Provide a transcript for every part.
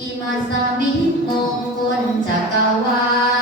อิมาสมิมงคลจักรวา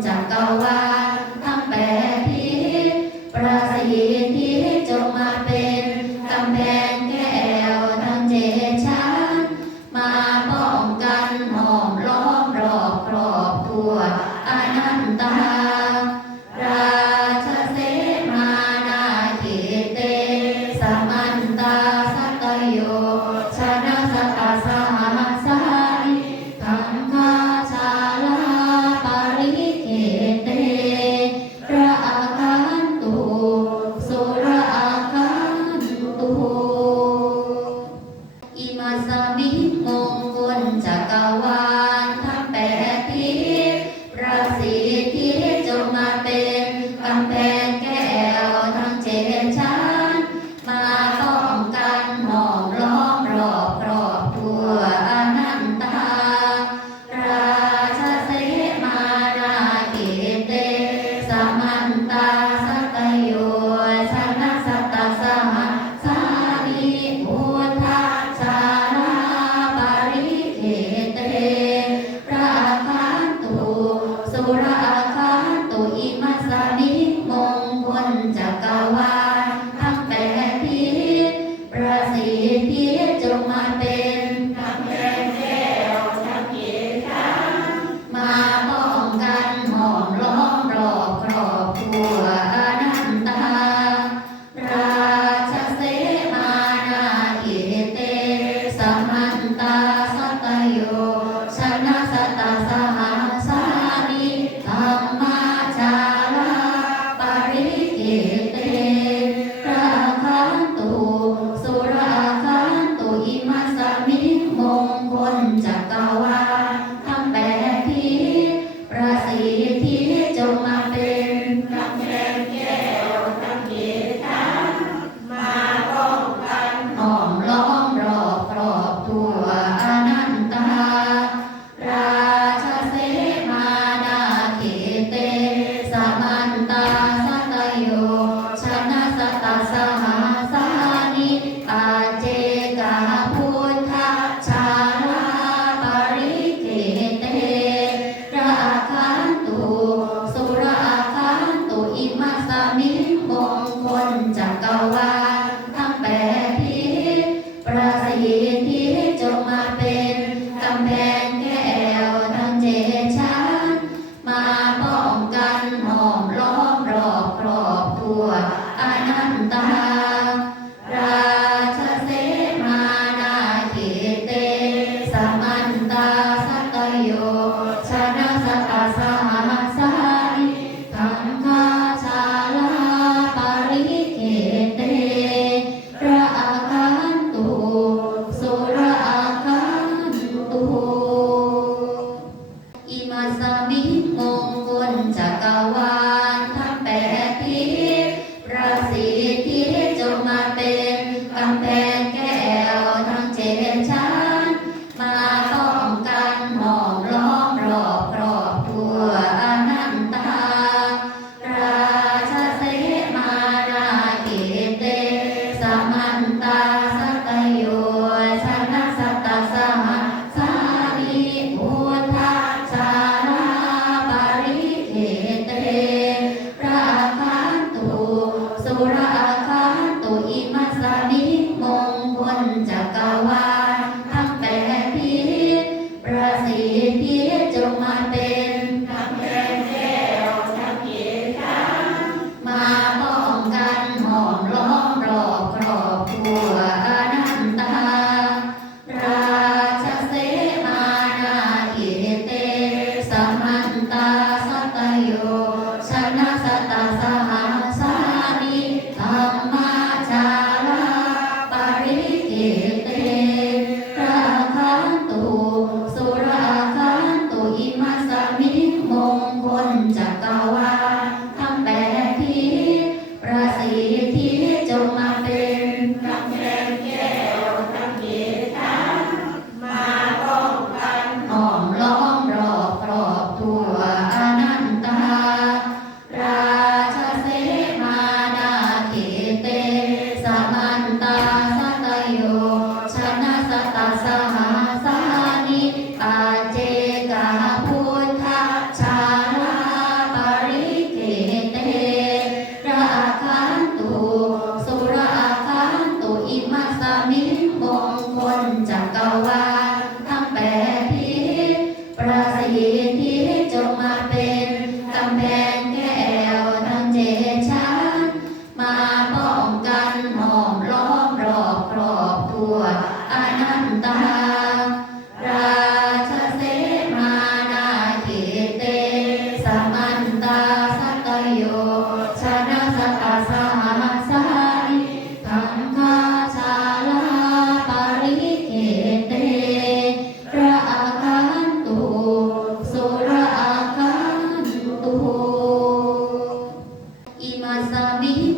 长高ก masa Now สมิมงคลจักรวา go. imasami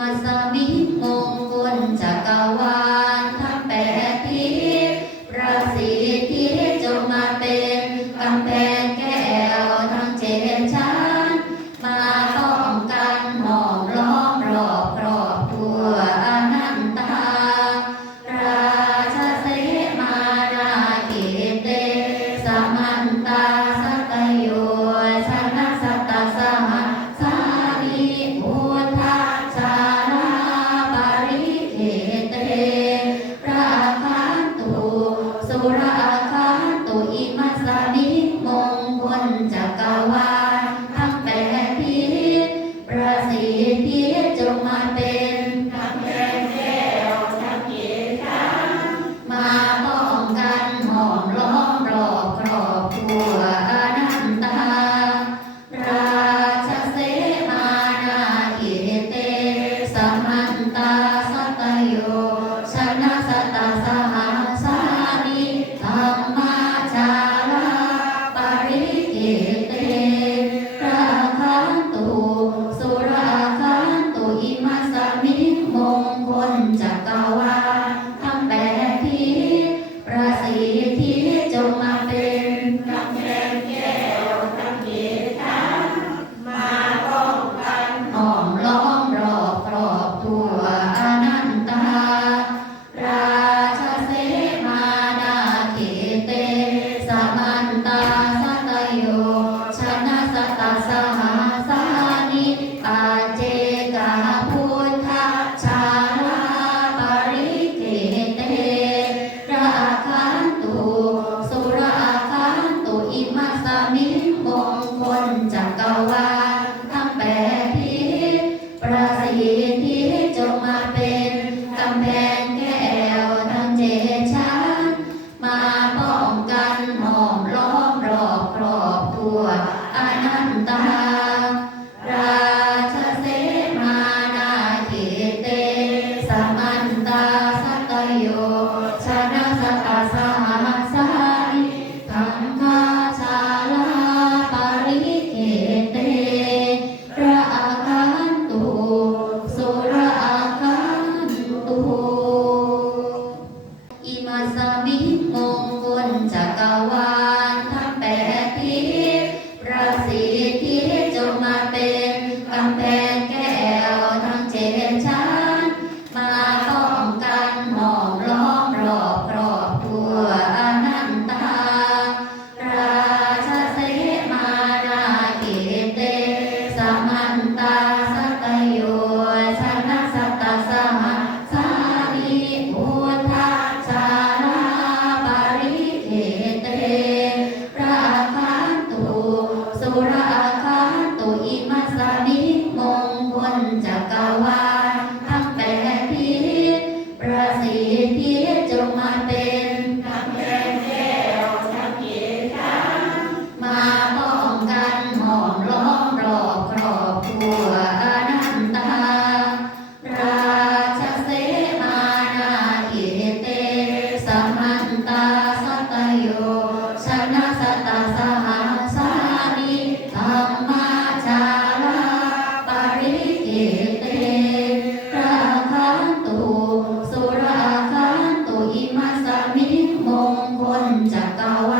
มาสมิมงคลจักรวา की मज़ा मिली 当然我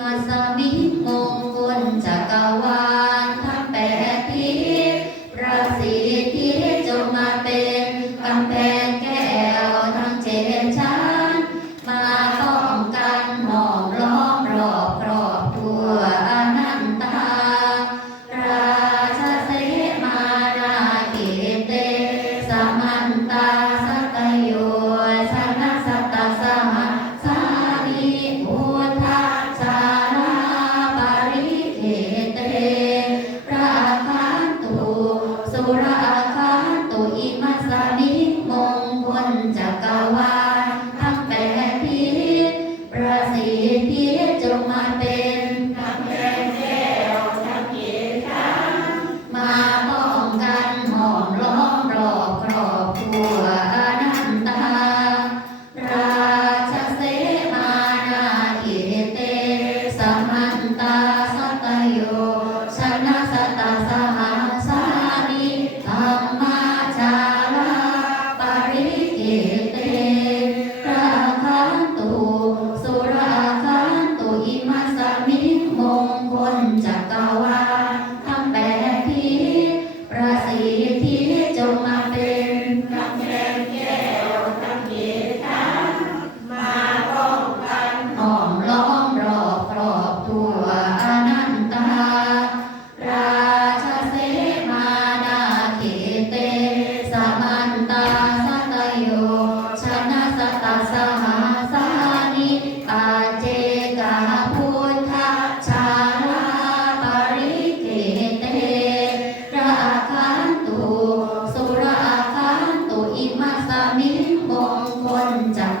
มาสมิมงคลจักรวา 然后我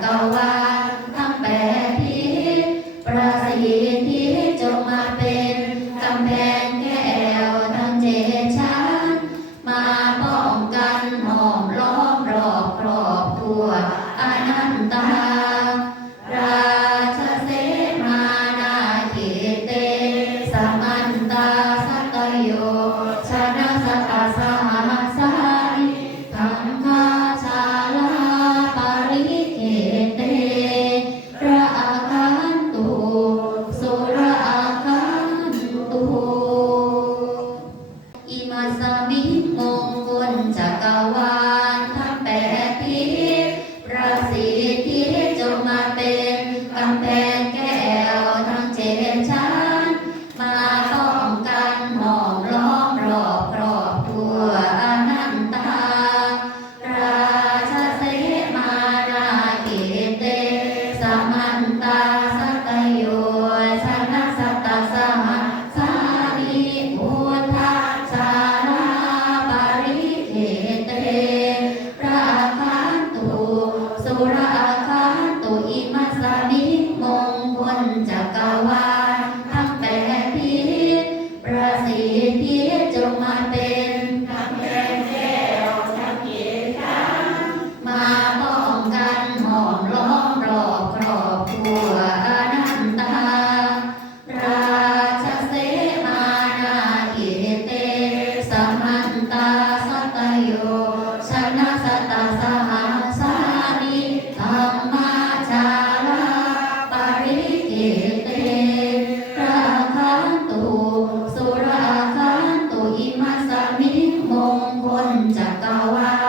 到来 Masami. 嗯加高了当我啦。